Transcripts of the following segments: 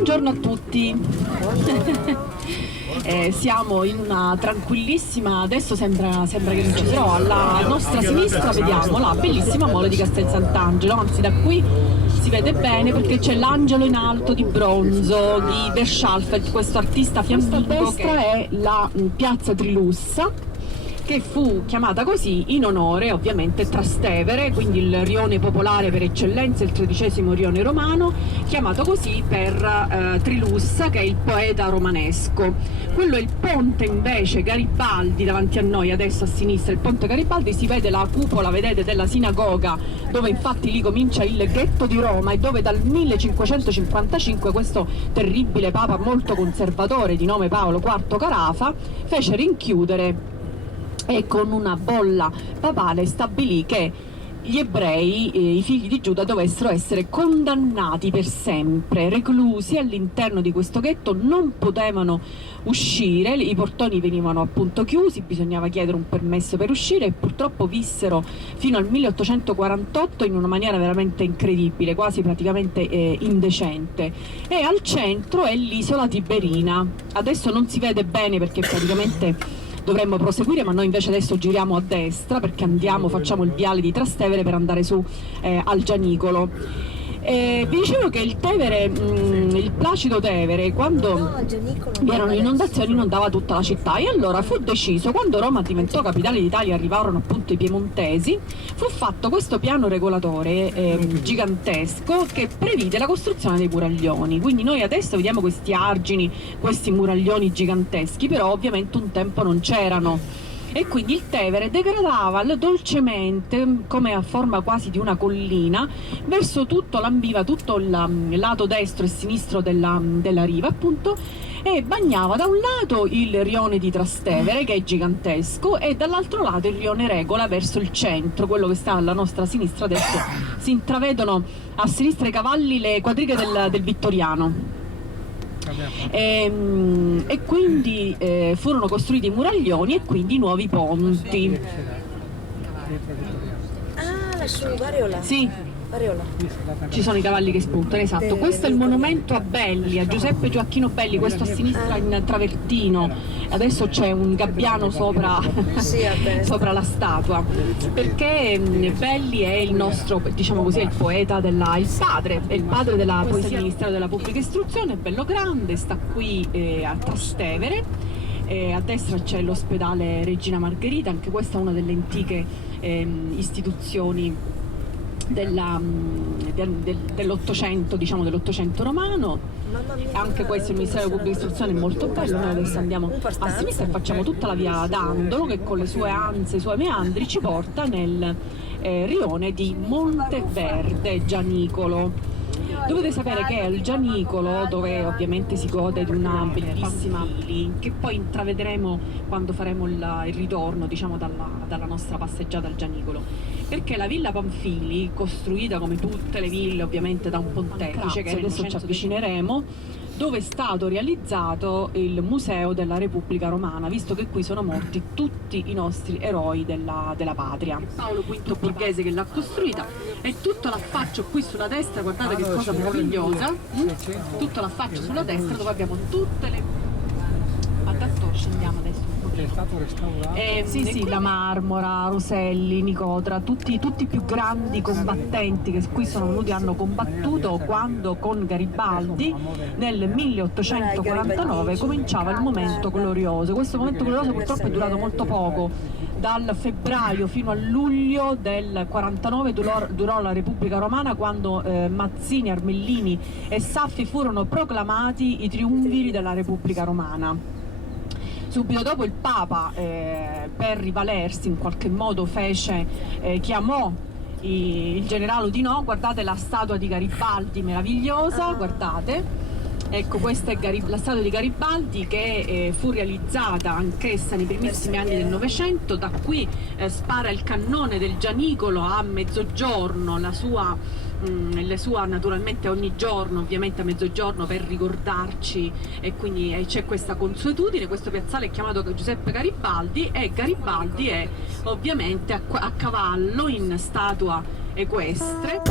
Buongiorno a tutti. Siamo in una tranquillissima, adesso sembra che non ci sarò, alla nostra sinistra vediamo la bellissima mole di Castel Sant'Angelo, anzi da qui si vede bene perché c'è l'angelo in alto di bronzo di Verschalfeld, questo artista fiammingo. A destra è la piazza Trilussa, che fu chiamata così in onore ovviamente Trastevere, quindi il rione popolare per eccellenza, il XIII rione romano, chiamato così per Trilussa, che è il poeta romanesco. Quello è il ponte invece Garibaldi, davanti a noi adesso a sinistra, il ponte Garibaldi, si vede la cupola, vedete, della sinagoga, dove infatti lì comincia il ghetto di Roma e dove dal 1555 questo terribile papa molto conservatore di nome Paolo IV Carafa fece rinchiudere e con una bolla papale stabilì che gli ebrei, i figli di Giuda, dovessero essere condannati per sempre, reclusi all'interno di questo ghetto, non potevano uscire, i portoni venivano appunto chiusi, bisognava chiedere un permesso per uscire e purtroppo vissero fino al 1848 in una maniera veramente incredibile, quasi praticamente indecente. E al centro è l'isola Tiberina, adesso non si vede bene perché praticamente dovremmo proseguire, ma noi invece adesso giriamo a destra perché facciamo il viale di Trastevere per andare su al Gianicolo. Vi dicevo che il Tevere, il Placido Tevere, quando vi erano le inondazioni inondava tutta la città e allora fu deciso, quando Roma diventò capitale d'Italia, arrivarono appunto i piemontesi, fu fatto questo piano regolatore gigantesco che previde la costruzione dei muraglioni. Quindi noi adesso vediamo questi argini, questi muraglioni giganteschi, però ovviamente un tempo non c'erano. E quindi il Tevere degradava dolcemente, come a forma quasi di una collina, verso lambiva tutto il lato destro e sinistro della riva appunto, e bagnava da un lato il rione di Trastevere, che è gigantesco, e dall'altro lato il rione Regola verso il centro, quello che sta alla nostra sinistra. Adesso si intravedono a sinistra i cavalli, le quadrighe del Vittoriano. E quindi furono costruiti i muraglioni e quindi nuovi ponti. Ah, lassù, Variola. Sì, Variola. ci sono i cavalli che spuntano, esatto. Questo è il monumento a Belli, a Giuseppe Gioacchino Belli, questo a sinistra in travertino. Adesso c'è un gabbiano sopra, sopra la statua, perché Belli è il nostro, diciamo così, è il poeta è il padre della poesia del Ministero della Pubblica Istruzione, è bello grande, sta qui a Trastevere. A destra c'è l'ospedale Regina Margherita, anche questa è una delle antiche istituzioni dell'Ottocento, diciamo dell'Ottocento romano. Anche questo, il Ministero della Pubblica Istruzione, è molto bello. Noi adesso andiamo a sinistra e facciamo tutta la via d'Andolo, che con le sue anse, i suoi meandri ci porta nel rione di Monteverde Gianicolo. Dovete sapere che è il Gianicolo, dove ovviamente si gode di una bellissima che poi intravedremo quando faremo il ritorno, diciamo, dalla nostra passeggiata al Gianicolo, perché la Villa Pamphili, costruita come tutte le ville ovviamente da un pontefice, che adesso ci avvicineremo, dove è stato realizzato il Museo della Repubblica Romana, visto che qui sono morti tutti i nostri eroi della patria. Paolo V Borghese che l'ha costruita, e tutto l'affaccio qui sulla destra, guardate che cosa meravigliosa, tutto l'affaccio sulla destra dove abbiamo tutte le... Adesso scendiamo adesso. È stato restaurato. Sì, la Marmora, Roselli, Nicotra, tutti i più grandi combattenti che qui sono venuti, hanno combattuto quando con Garibaldi nel 1849 cominciava il momento glorioso. Questo momento glorioso purtroppo è durato molto poco. Dal febbraio fino a luglio del 49 durò la Repubblica Romana, quando Mazzini, Armellini e Saffi furono proclamati i triumviri della Repubblica Romana. Subito dopo il Papa, per rivalersi in qualche modo, chiamò il generale Oudinot. Guardate la statua di Garibaldi meravigliosa, guardate. Ecco, questa è la statua di Garibaldi, che fu realizzata anch'essa nei primissimi anni del Novecento. Da qui spara il cannone del Gianicolo a mezzogiorno, la sua naturalmente ogni giorno, ovviamente a mezzogiorno, per ricordarci, e quindi c'è questa consuetudine. Questo piazzale è chiamato Giuseppe Garibaldi, e Garibaldi è ovviamente a cavallo in statua equestre.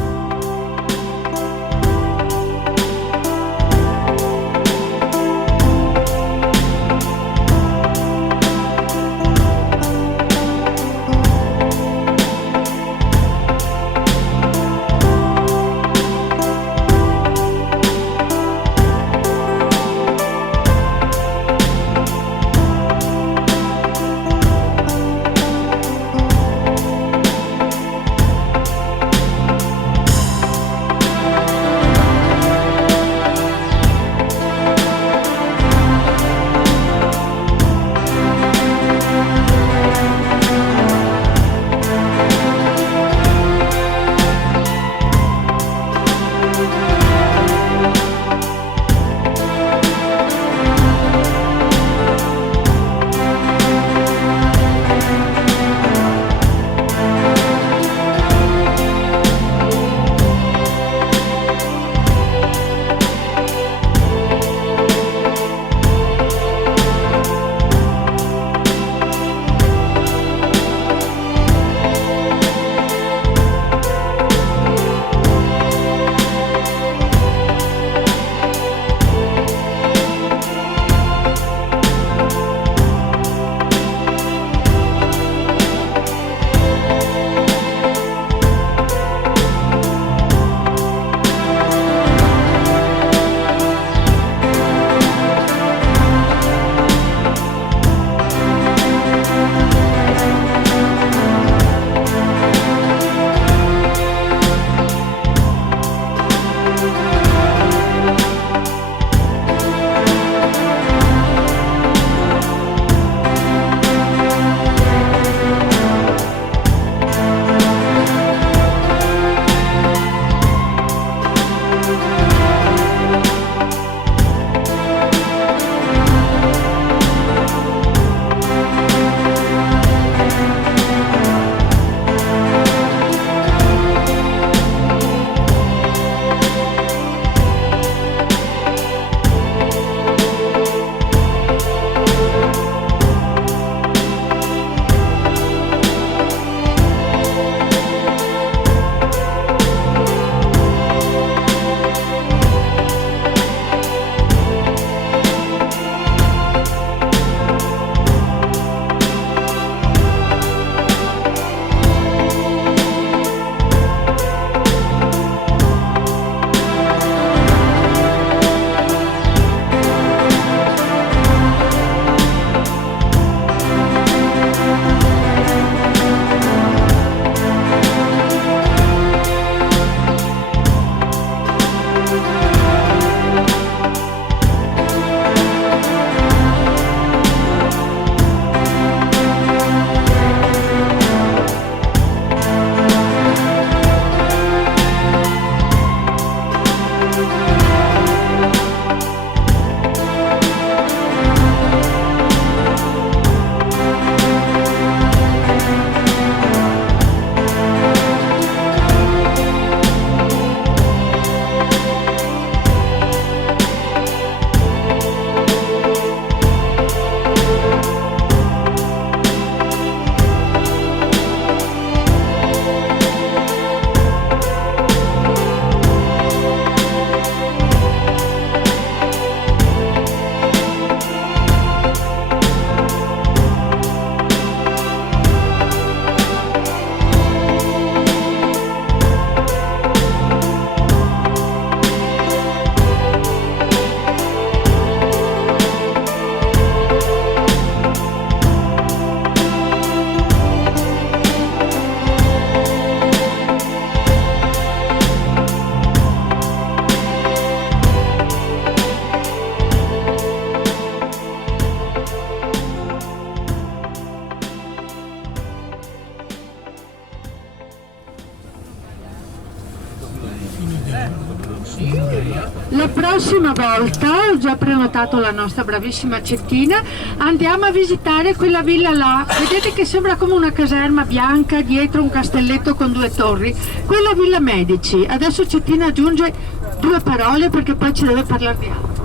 prossima volta, ho già prenotato la nostra bravissima Cettina, andiamo a visitare quella villa là. Vedete che sembra come una caserma bianca dietro un castelletto con 2 torri. Quella Villa Medici. Adesso Cettina aggiunge 2 parole perché poi ci deve parlare di altro.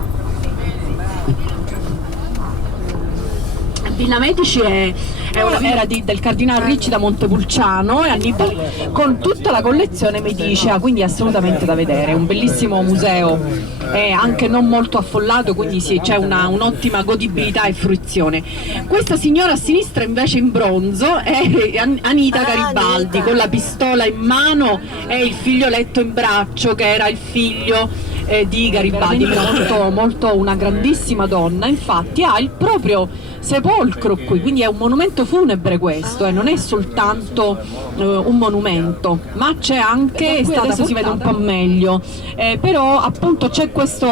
Villa Medici era del Cardinal Ricci da Montepulciano e Annibale, con tutta la collezione medicea, quindi assolutamente da vedere. Un bellissimo museo, anche non molto affollato, quindi sì, c'è un'ottima godibilità e fruizione. Questa signora a sinistra invece in bronzo è Anita Garibaldi, con la pistola in mano e il figlioletto in braccio, che era il figlio di Garibaldi, molto una grandissima donna. Infatti ha il proprio sepolcro qui, quindi è un monumento funebre questo, non è soltanto un monumento, ma c'è anche, adesso si vede un po' meglio, però appunto c'è questo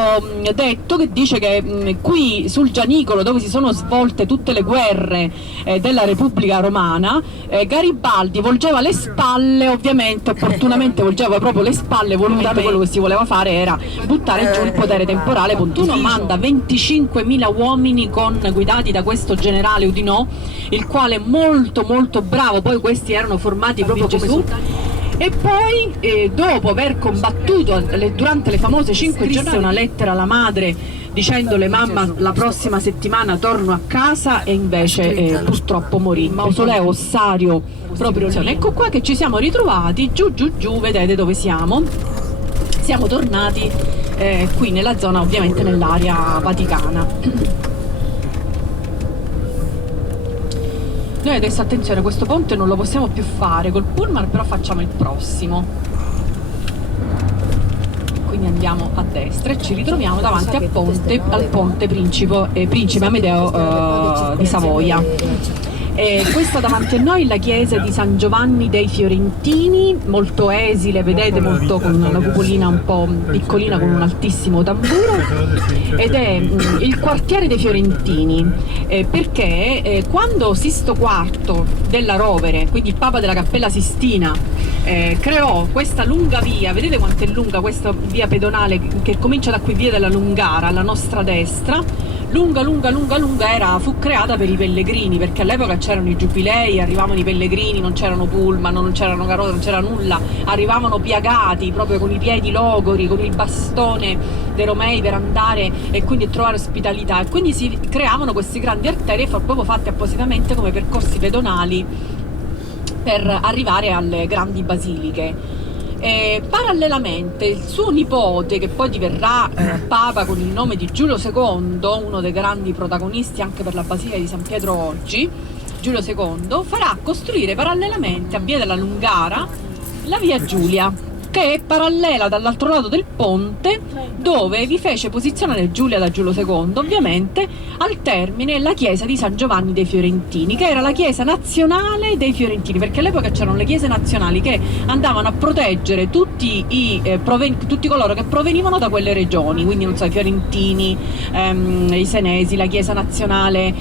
detto che dice che qui sul Gianicolo, dove si sono svolte tutte le guerre della Repubblica Romana, Garibaldi volgeva le spalle, ovviamente opportunamente volgeva proprio le spalle, volutamente quello che si voleva fare era buttare giù il potere temporale pontificio. Manda 25.000 uomini guidati da questo generale Oudinot, il quale è molto bravo, poi questi erano formati proprio come Gesù. E poi dopo aver combattuto durante le famose 5 giornate, una lettera alla madre dicendole: mamma, la prossima settimana torno a casa, e invece purtroppo morì. Mausoleo ossario proprio lì. Ecco qua che ci siamo ritrovati giù, vedete dove siamo? Siamo tornati qui nella zona, ovviamente nell'area vaticana. Noi adesso, attenzione, questo ponte non lo possiamo più fare col pullman, però facciamo il prossimo. Quindi andiamo a destra e ci ritroviamo davanti al ponte Principe Amedeo di Savoia. Questa davanti a noi è la chiesa di San Giovanni dei Fiorentini, molto esile, vedete, molto con una cupolina un po' piccolina con un altissimo tamburo, ed è il quartiere dei Fiorentini, perché quando Sisto IV della Rovere, quindi il Papa della Cappella Sistina, creò questa lunga via, vedete quanto è lunga questa via pedonale che comincia da qui, via della Lungara, alla nostra destra, lunga, fu creata per i pellegrini, perché all'epoca c'erano i giubilei, arrivavano i pellegrini, non c'erano pullman, non c'erano carrozze, non c'era nulla, arrivavano piagati proprio con i piedi logori, con il bastone dei Romei per andare e quindi trovare ospitalità, e quindi si creavano questi grandi arterie proprio fatte appositamente come percorsi pedonali per arrivare alle grandi basiliche. Parallelamente il suo nipote, che poi diverrà Papa con il nome di Giulio II, uno dei grandi protagonisti anche per la Basilica di San Pietro oggi, Giulio II, farà costruire parallelamente a Via della Lungara la Via Giulia, che è parallela dall'altro lato del ponte, dove vi fece posizionare Giulia da Giulio II, ovviamente al termine la chiesa di San Giovanni dei Fiorentini, che era la chiesa nazionale dei Fiorentini, perché all'epoca c'erano le chiese nazionali che andavano a proteggere tutti coloro che provenivano da quelle regioni, quindi non so, i Fiorentini, i Senesi, la chiesa nazionale,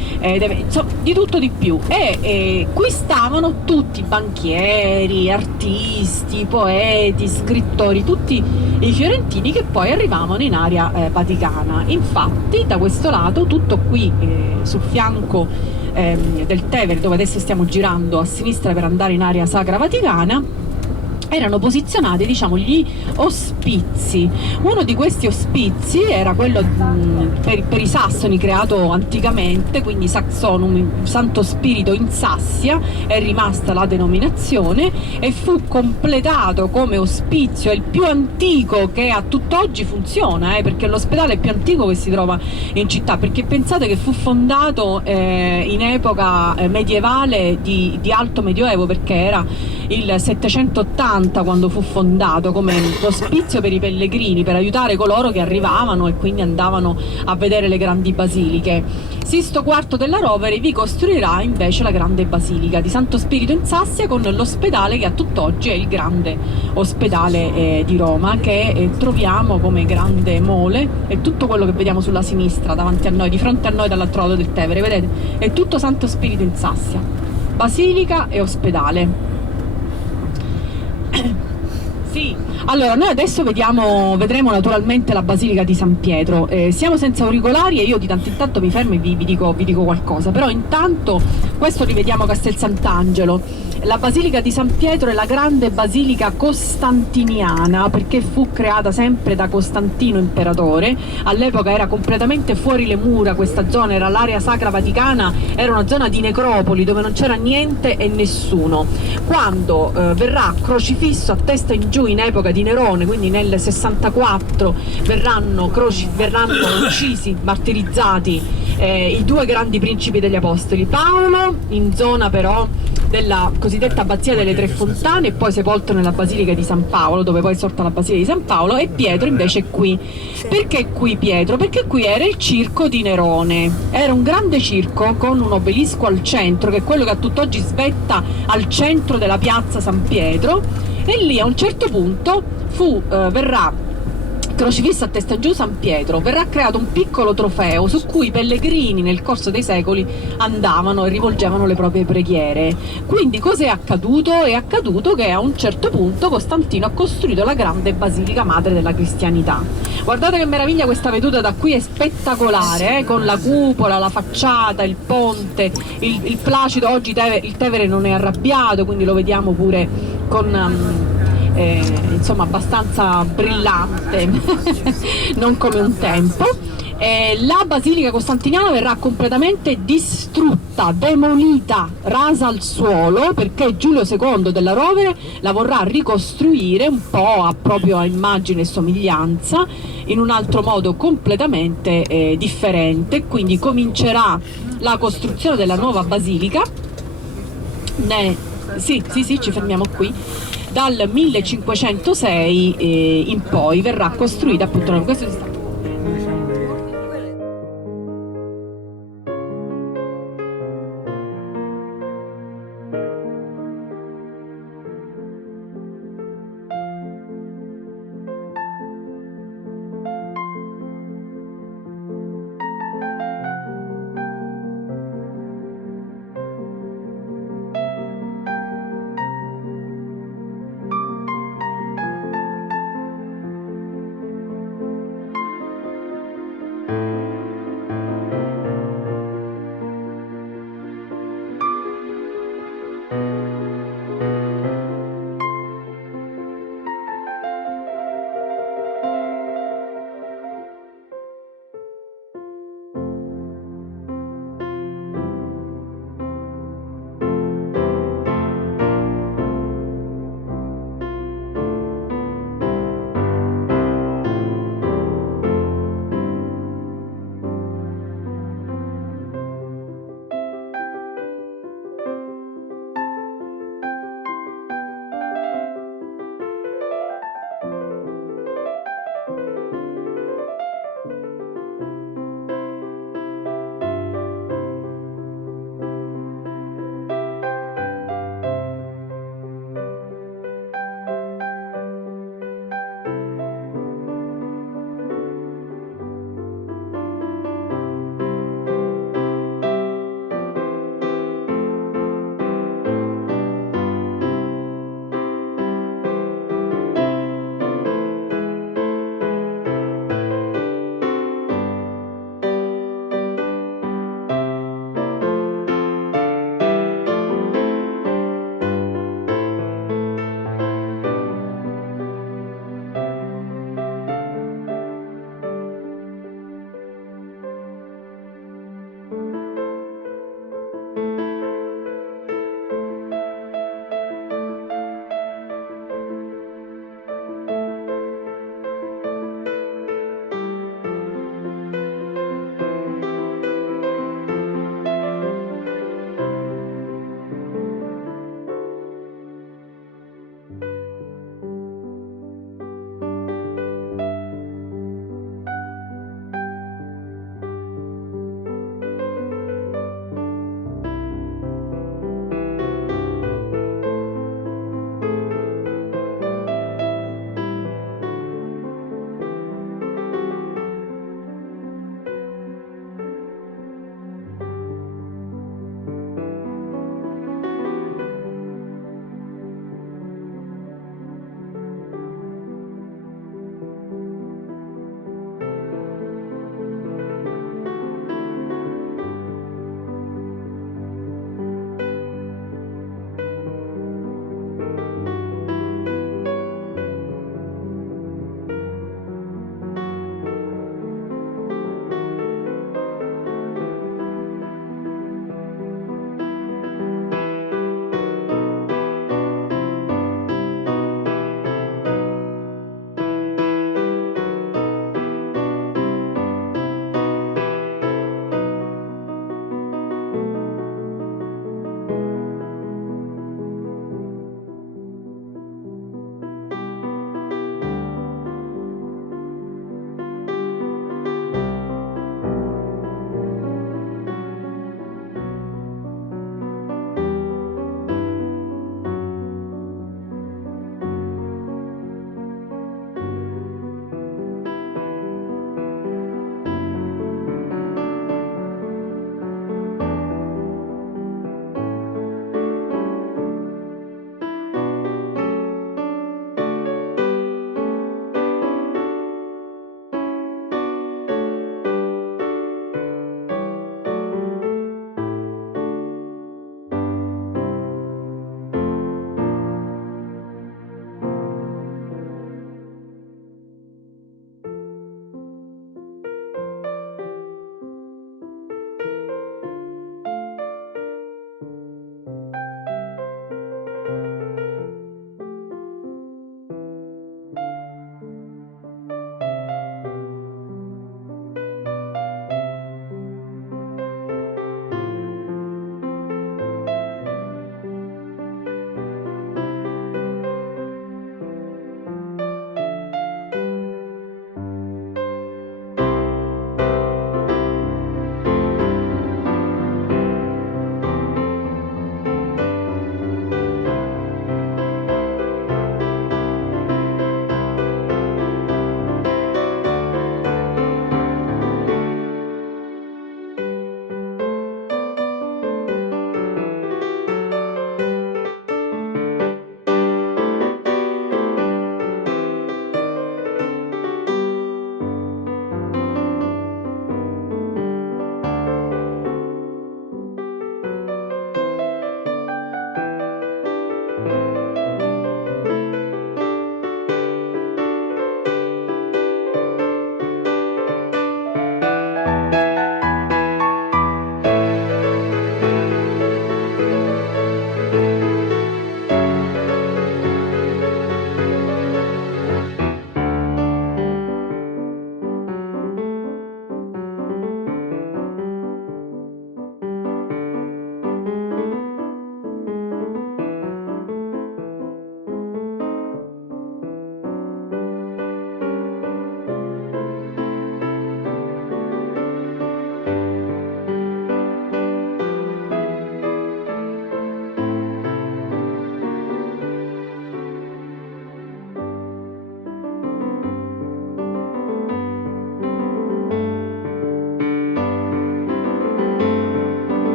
di tutto di più, e qui stavano tutti banchieri, artisti, poeti, scrittori, tutti i fiorentini che poi arrivavano in area vaticana. Infatti da questo lato, tutto qui sul fianco del Tevere, dove adesso stiamo girando a sinistra per andare in area sacra vaticana, erano posizionati, diciamo, gli ospizi. Uno di questi ospizi era quello per i sassoni, creato anticamente, quindi Saxonum, Santo Spirito in Sassia, è rimasta la denominazione, e fu completato come ospizio, è il più antico che a tutt'oggi funziona, perché è l'ospedale più antico che si trova in città, perché pensate che fu fondato in epoca medievale di alto medioevo, perché era il 780 quando fu fondato come ospizio per i pellegrini, per aiutare coloro che arrivavano e quindi andavano a vedere le grandi basiliche. Sisto IV della Rovere vi costruirà invece la grande basilica di Santo Spirito in Sassia, con l'ospedale che a tutt'oggi è il grande ospedale di Roma, che troviamo come grande mole, e tutto quello che vediamo sulla sinistra davanti a noi, di fronte a noi dall'altro lato del Tevere, vedete? È tutto Santo Spirito in Sassia, basilica e ospedale. Sì, allora noi adesso vedremo naturalmente la Basilica di San Pietro. Siamo senza auricolari e io di tanto in tanto mi fermo e vi dico qualcosa, però intanto questo rivediamo Castel Sant'Angelo. La Basilica di San Pietro è la grande basilica costantiniana perché fu creata sempre da Costantino imperatore. All'epoca era completamente fuori le mura, questa zona era l'area sacra vaticana, era una zona di necropoli dove non c'era niente e nessuno. Quando verrà crocifisso a testa in giù in epoca di Nerone, quindi nel 64 verranno uccisi, martirizzati i due grandi principi degli apostoli, Paolo in zona però della cosiddetta abbazia delle Tre Fontane e poi sepolto nella Basilica di San Paolo, dove poi è sorta la Basilica di San Paolo, e Pietro invece è qui. Perché qui Pietro? Perché qui era il circo di Nerone, era un grande circo con un obelisco al centro, che è quello che a tutt'oggi svetta al centro della piazza San Pietro, e lì a un certo punto verrà crocifisso a testa giù San Pietro, verrà creato un piccolo trofeo su cui i pellegrini nel corso dei secoli andavano e rivolgevano le proprie preghiere. Quindi cos'è accaduto? È accaduto che a un certo punto Costantino ha costruito la grande basilica madre della cristianità. Guardate che meraviglia questa veduta da qui, è spettacolare, con la cupola, la facciata, il ponte, il Placido. Oggi il Tevere non è arrabbiato, quindi lo vediamo pure con insomma abbastanza brillante non come un tempo. La basilica costantiniana verrà completamente distrutta, demolita, rasa al suolo, perché Giulio II della Rovere la vorrà ricostruire un po' proprio a immagine e somiglianza, in un altro modo completamente differente. Quindi comincerà la costruzione della nuova basilica. Sì, ci fermiamo qui. Dal 1506 in poi verrà costruita appunto questo.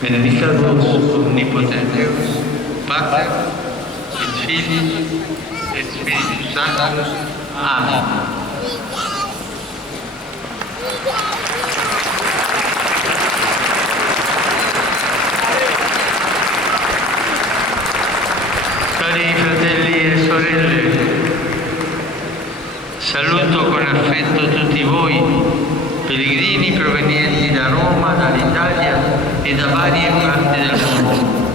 benedicat vos omnipotens Deus, Pater, et Filii, et Spiritus Sanctus. Amen. Cari fratelli e sorelle, saluto con affetto tutti voi, pellegrini provenienti da Roma, dall'Italia e da varie parti del mondo.